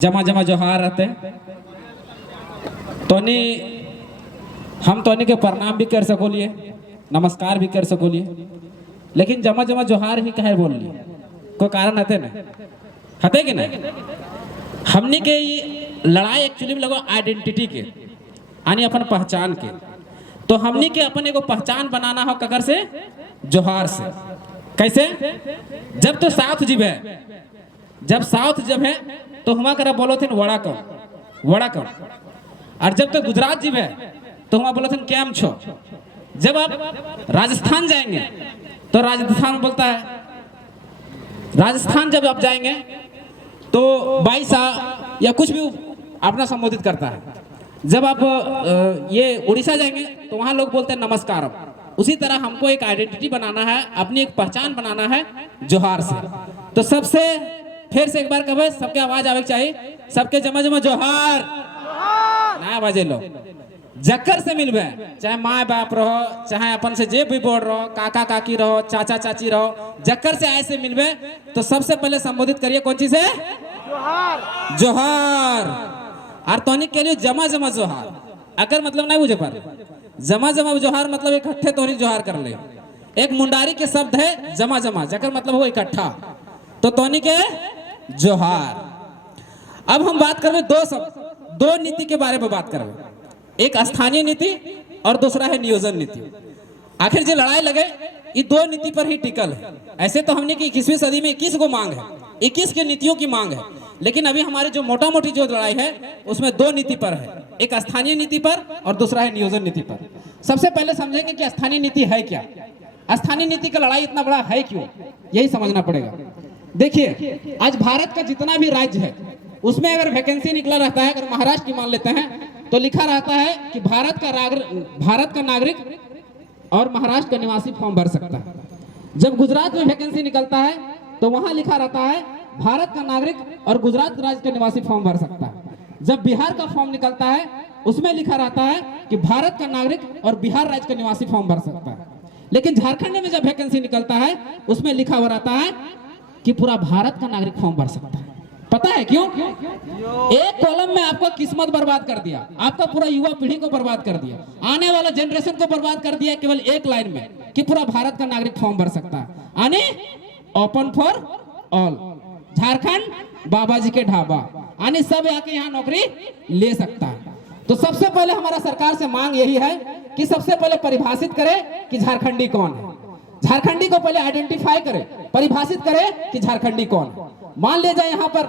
जमा जमा जोहार रहते तोनी हम तोनी के प्रणाम भी कर सकोलिए, नमस्कार भी कर सकोलिए, लेकिन जमा जमा जोहार ही कहे बोल लिए कोई कारण हते न हते कि नहीं। हमनी के ये लड़ाई एक्चुअली में लगो आइडेंटिटी के यानी अपन पहचान के। तो हमनी के अपन एगो पहचान बनाना हो ककर से, जोहार से। कैसे? जब तो साउथ जीव है, जब साउथ जब है तो हुआ करा बोलो थे वड़ाकम, और जब तो गुजरात जीव है तो हुआ बोलो थे कैम छो। जब आप राजस्थान जाएंगे तो राजस्थान बोलता है, राजस्थान जब आप जाएंगे तो बाईसा या कुछ भी अपना संबोधित करता है। जब आप ये उड़ीसा जाएंगे तो वहां लोग बोलते हैं नमस्कारम। उसी तरह हमको एक आइडेंटिटी बनाना है, अपनी एक पहचान बनाना है जोहार से। तो सबसे फिर से एक बार कहे, सबके आवाज आवे चाहिए, सबके जमा जमा जोहार ना आवाजे लो। जक्कर से मिलबे, चाहे माँ बाप रहो, चाहे अपन से जे भी बोल रहो, काका काकी रहो, चाचा चाची रहो, जक्कर से आए से मिलबे तो सबसे पहले संबोधित करिए कौन चीज है? जोहार। जोहार। और तोनिक के लिए जमा जमा जोहार। अगर मतलब नहीं बुझे पर जमा जमा जोहार मतलब इकट्ठे तोनी जोहार कर ले। एक मुंडारी के शब्द है जमा जमा, जकर मतलब हो इकट्ठा। तो तोनी के जोहार। अब हम बात करें दो नीति के बारे में बात करें, एक स्थानीय नीति और दूसरा है नियोजन नीति। आखिर जो लड़ाई लगे ये दो नीति पर ही टिकल है। ऐसे तो हमने की 21वीं सदी में 21 को मांग है, 21 के नीतियों की मांग है, लेकिन अभी हमारी जो मोटा मोटी जो लड़ाई है उसमें दो नीति पर है, एक स्थानीय नीति पर और दूसरा है नियोजन नीति पर। सबसे पहले समझेंगे कि स्थानीय नीति है क्या, स्थानीय नीति का लड़ाई इतना बड़ा है क्यों, यही समझना पड़ेगा। देखिए आज भारत का जितना भी राज्य है उसमें अगर वैकेंसी निकला रहता है, अगर महाराष्ट्र की मान लेते हैं तो लिखा रहता है कि भारत का नागरिक और महाराष्ट्र का निवासी फॉर्म भर सकता है। जब गुजरात में वैकेंसी निकलता है तो वहां लिखा रहता है भारत का नागरिक और गुजरात राज्य का निवासी फॉर्म भर सकता है। जब बिहार का फॉर्म निकलता है उसमें लिखा रहता है कि भारत का नागरिक और बिहार राज्य का निवासी फॉर्म भर सकता है। लेकिन झारखंड में जब वैकेंसी निकलता है उसमें लिखा हुआ रहता है कि पूरा भारत का नागरिक फॉर्म भर सकता है। पता है क्यों? एक कॉलम में आपका किस्मत बर्बाद कर दिया, आपका पूरा युवा पीढ़ी को बर्बाद कर दिया, आने वाला जनरेशन को बर्बाद कर दिया केवल एक लाइन में कि पूरा भारत का नागरिक फॉर्म भर सकता है, यानी ओपन फॉर ऑल। झारखंड बाबा जी के ढाबा, यानी सब आके यहाँ नौकरी ले सकता है। तो सबसे पहले हमारा सरकार से मांग यही है कि सबसे पहले परिभाषित करे कि झारखंडी कौन है। झारखंडी को पहले आइडेंटिफाई करे, परिभाषित करे कि झारखंडी कौन है। मान ले जाए यहाँ पर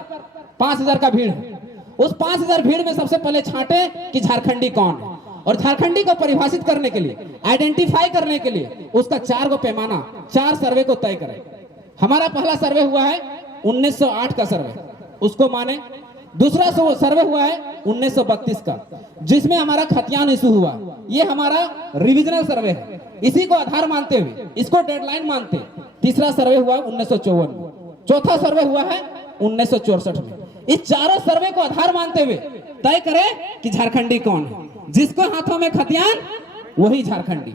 5000 का भीड़ है, उस 5000 भीड़ में सबसे पहले छांटे कि झारखंडी कौन है। और झारखंडी को परिभाषित करने के लिए, आइडेंटिफाई करने के लिए उसका 4 पैमाना, 4 सर्वे को तय करें। हमारा पहला सर्वे हुआ है 1908 का सर्वे, उसको माने। दूसरा सर्वे हुआ है 1932 का, जिसमें हमारा खतियान इशू हुआ। ये हमारा रिविजनल सर्वे है, इसी को आधार मानते हुए, इसको डेडलाइन मानते। तीसरा सर्वे हुआ 1954 में, चौथा सर्वे हुआ है 1964 में। इस चारों सर्वे को आधार मानते हुए तय करें कि झारखंडी कौन है। जिसको हाथों में खतियान वही झारखंडी।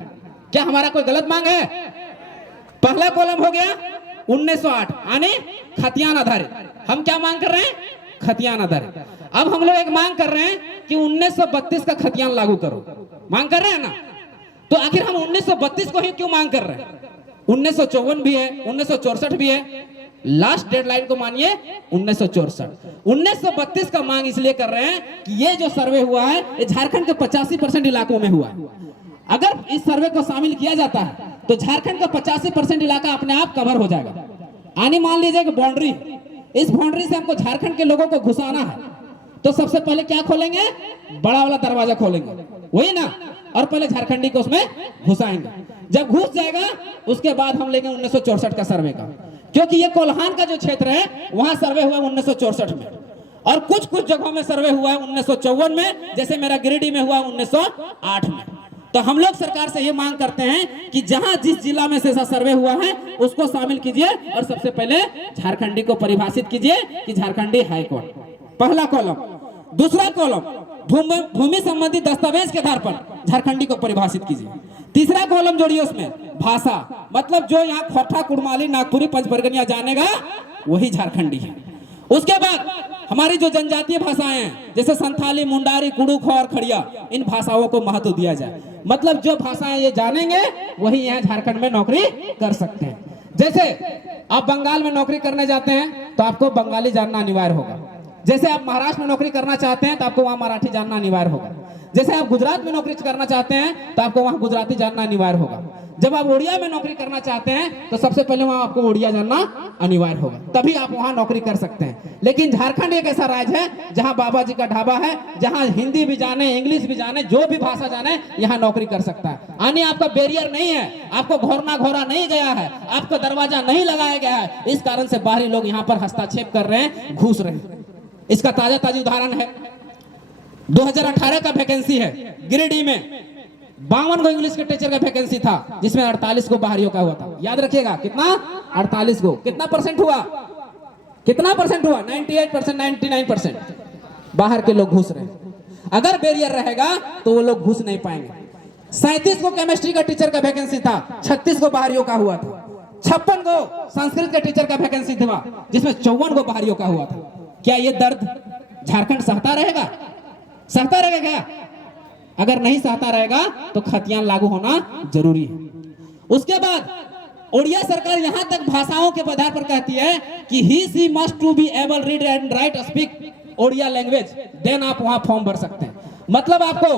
क्या हमारा कोई गलत मांग है? पहला कॉलम हो गया 1908 यानी खतियान आधारित। हम क्या मांग कर रहे हैं? खतियान आधारित। अब हम लोग एक मांग कर रहे हैं कि 1932 का खतियान लागू करो, मांग कर रहे हैं ना। तो आखिर हम 1932 को ही क्यों मांग कर रहे हैं? 1954 भी है, 1964 भी है, लास्ट डेडलाइन को मानिए 1964। 1932 का मांग इसलिए कर रहे हैं कि ये जो सर्वे हुआ है ये झारखंड के 85% इलाकों में हुआ है। अगर इस सर्वे को शामिल किया जाता है तो झारखंड का 85% इलाका अपने आप कवर हो जाएगा। आनी मान लीजिए कि बाउंड्री, इस बाउंड्री से हमको झारखंड के लोगों को घुसाना है, तो सबसे पहले क्या खोलेंगे? बड़ा वाला दरवाजा खोलेंगे, वही ना, और पहले झारखंडी को उसमें घुसाएंगे। जब घुस जाएगा उसके बाद हम लेंगे 1964 का सर्वे का, क्योंकि ये कोल्हान का जो क्षेत्र है वहां सर्वे हुआ 1964 में, और कुछ कुछ जगहों में सर्वे हुआ है 1954 में, जैसे मेरा गिरिडीह में हुआ 1908 में। तो हम लोग सरकार से ये मांग करते हैं कि जहां जिस जिला में से ऐसा सर्वे हुआ है उसको शामिल कीजिए, और सबसे पहले झारखंडी को परिभाषित कीजिए कि झारखंडी है कौन। पहला कॉलम। दूसरा कॉलम, भूमि संबंधी दस्तावेज के आधार पर झारखंडी को परिभाषित कीजिए। तीसरा कॉलम जोड़िए उसमें भाषा, मतलब जो यहाँ खोरठा, कुड़माली, नागपुरी, पंचबरगनिया जानेगा वही झारखंडी है। उसके बाद हमारी जो जनजातीय भाषाएं हैं जैसे संथाली, मुंडारी, कुड़ुख और खड़िया, इन भाषाओं को महत्व दिया जाए। मतलब जो भाषाएं ये जानेंगे वही यहाँ झारखंड में नौकरी कर सकते हैं। जैसे आप बंगाल में नौकरी करने जाते हैं तो आपको बंगाली जानना अनिवार्य होगा। जैसे आप महाराष्ट्र में नौकरी करना चाहते हैं तो आपको वहाँ मराठी जानना अनिवार्य होगा। जैसे आप गुजरात में नौकरी करना चाहते हैं तो आपको वहाँ गुजराती जानना अनिवार्य होगा। जब आप उड़िया में नौकरी करना चाहते हैं तो सबसे पहले वहाँ आपको उड़िया जानना अनिवार्य होगा, तभी आप वहाँ नौकरी कर सकते हैं। लेकिन झारखंड एक ऐसा राज्य है जहाँ बाबा जी का ढाबा है, जहाँ हिंदी भी जाने, इंग्लिश भी जाने, जो भी भाषा जाने यहाँ नौकरी कर सकता है। यानी आपका बैरियर नहीं है, आपको घोरना घोरा नहीं गया है, आपको दरवाजा नहीं लगाया गया है। इस कारण से बाहरी लोग यहाँ पर हस्तक्षेप कर रहे हैं, घुस रहे हैं। इसका ताजा उदाहरण है 2018 का वैकेंसी है गिरिडीह में 52 को इंग्लिश के टीचर का वैकेंसी था, जिसमें 48 को बाहरियों का हुआ था। याद रखिएगा कितना, 48 को। कितना परसेंट हुआ, कितना परसेंट हुआ, 98%, 99% बाहर के लोग घुस रहे हैं। अगर बैरियर रहेगा तो वो लोग घुस नहीं पाएंगे। 37 को केमिस्ट्री का टीचर का वैकेंसी था, 36 को बाहरियों का हुआ था। 56 को संस्कृत के टीचर का वैकेंसी था, जिसमें 54 को बाहरियों का हुआ था। क्या ये दर्द झारखंड सहता रहेगा, सहता रहेगा क्या? अगर नहीं सहता रहेगा तो खतियान लागू होना जरूरी है। उसके बाद उड़िया सरकार यहां तक भाषाओं के आधार पर कहती है कि he she must to be able read and write speak Odia language, then आप वहां फॉर्म भर सकते हैं। मतलब आपको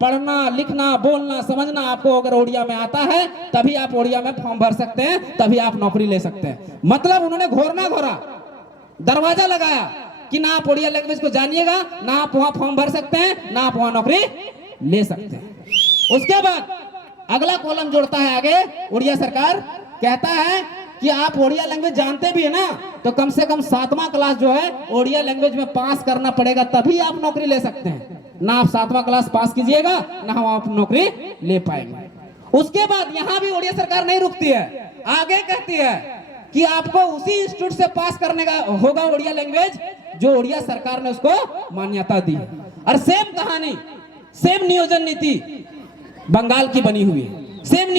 पढ़ना, लिखना, बोलना, समझना आपको अगर ओडिया में आता है तभी आप ओडिया में फॉर्म भर सकते हैं, तभी आप नौकरी ले सकते हैं। मतलब उन्होंने घोरना घोरा दरवाजा लगाया कि ना आप ओडिया लैंग्वेज को जानिएगा, ना आप वहां फॉर्म भर सकते हैं, ना आप वहां नौकरी ले सकते हैं। उसके बाद अगला कॉलम जोड़ता है आगे, उड़िया सरकार कहता है कि आप ओडिया लैंग्वेज जानते भी है ना, तो कम से कम 7वां क्लास जो है ओडिया लैंग्वेज में पास करना पड़ेगा, तभी आप नौकरी ले सकते हैं। ना आप 7वां क्लास पास कीजिएगा ना आप नौकरी ले पाएंगे। उसके बाद यहाँ भी उड़िया सरकार नहीं रुकती है, आगे कहती है कि आपको उसी इंस्टीट्यूट से पास करने का होगा ओडिया लैंग्वेज जो ओडिया सरकार ने उसको मान्यता दी। और सेम कहानी, सेम नियोजन नीति बंगाल की बनी हुई है, सेम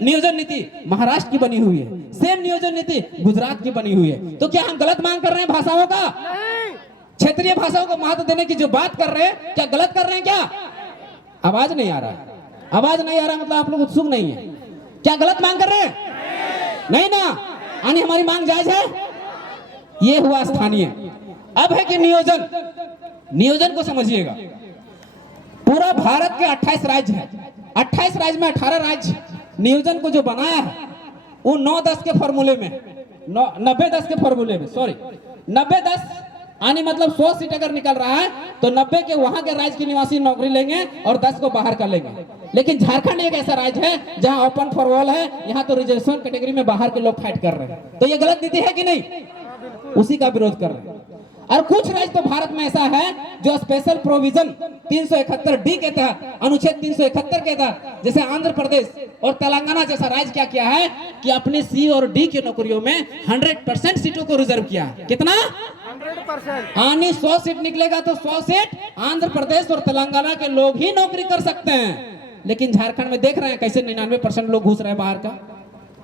नियोजन नीति महाराष्ट्र की बनी हुई है, सेम नियोजन नीति गुजरात की बनी हुई है। तो क्या हम गलत मांग कर रहे हैं भाषाओं का? क्षेत्रीय भाषाओं को महत्व देने की जो बात कर रहे हैं, क्या गलत कर रहे हैं क्या? आवाज नहीं आ रहा, आवाज नहीं आ रहा मतलब आप लोग उत्सुक नहीं है। क्या गलत मांग कर रहे हैं? नहीं ना, यानी हमारी मांग जायज है। ये हुआ स्थानीय। अब है कि नियोजन, नियोजन को समझिएगा। पूरा भारत के 28 राज्य है, 28 राज्य में 18 राज्य नियोजन को जो बनाया है वो 9-10 के फॉर्मूले में, 90-10 के फॉर्मूले में, सॉरी 90-10 यानी मतलब 100 सीट अगर निकल रहा है तो 90 के वहां के राज्य के निवासी नौकरी लेंगे और 10 को बाहर कर लेंगे। लेकिन झारखंड एक ऐसा राज्य है जहां ओपन फॉर ऑल है, यहाँ तो रिजर्वेशन कैटेगरी में बाहर के लोग फाइट कर रहे हैं। तो ये गलत नीति है कि नहीं? उसी का विरोध कर रहे हैं। और कुछ राज्य तो भारत में ऐसा है जो स्पेशल प्रोविजन 371D के तहत, अनुच्छेद 371 के तहत, जैसे आंध्र प्रदेश और तेलंगाना जैसा राज्य क्या किया है कि अपनी C और D की नौकरियों में 100% सीटों को रिजर्व किया है। कितना? 100%। यानी 100 सीट निकलेगा तो 100 सीट आंध्र प्रदेश और तेलंगाना के लोग ही नौकरी कर सकते हैं। लेकिन झारखंड में देख रहे हैं कैसे 99% लोग घुस रहे हैं बाहर का,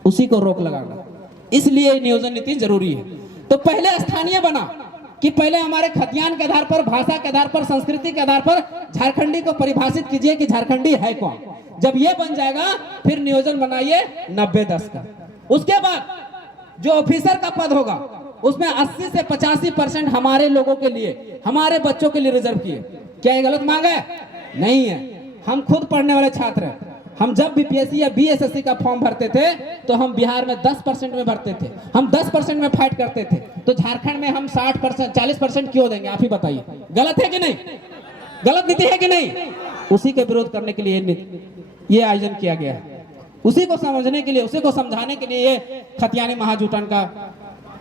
उसी को रोक लगाना। इसलिए नियोजन नीति जरूरी है। तो पहले स्थानीय बना कि पहले हमारे खतियान के आधार पर, भाषा के आधार पर, संस्कृति के आधार पर झारखंडी को परिभाषित कीजिए कि झारखंडी है कौन। जब ये बन जाएगा फिर नियोजन बनाइए 90-10 का। उसके बाद जो ऑफिसर का पद होगा उसमें 80 से 85% हमारे लोगों के लिए, हमारे बच्चों के लिए रिजर्व किए। क्या ये गलत मांग है? नहीं है। हम खुद पढ़ने वाले छात्र हैं। हम जब बीपीएससी या बीएसएससी का फॉर्म भरते थे तो हम बिहार में 10% में भरते थे, हम 10% में फाइट करते थे। तो झारखंड में हम 60%, 40% क्यों देंगे? आप ही बताइए। गलत है कि नहीं? गलत नीति है कि नहीं? उसी के विरोध करने के लिए ये आयोजन किया गया है। उसी को समझने के लिए, उसी को समझाने के लिए ये खतियानी महाजुटन का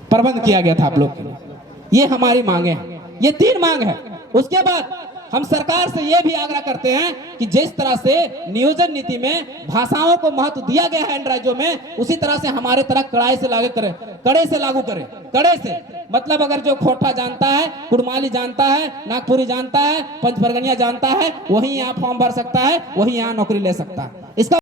प्रबंध किया गया था आप लोग के लिए। ये हमारी मांगे हैं, ये 3 मांग है। उसके बाद हम सरकार से यह भी आग्रह करते हैं कि जिस तरह से नियोजन नीति में भाषाओं को महत्व दिया गया है इन राज्यों में, उसी तरह से हमारे तरह कड़ाई से लागू करें, कड़े से लागू करें। कड़े से मतलब अगर जो खोटा जानता है, कुड़माली जानता है, नागपुरी जानता है, पंचपरगनिया जानता है, वही यहाँ फॉर्म भर सकता है, वही यहाँ नौकरी ले सकता है।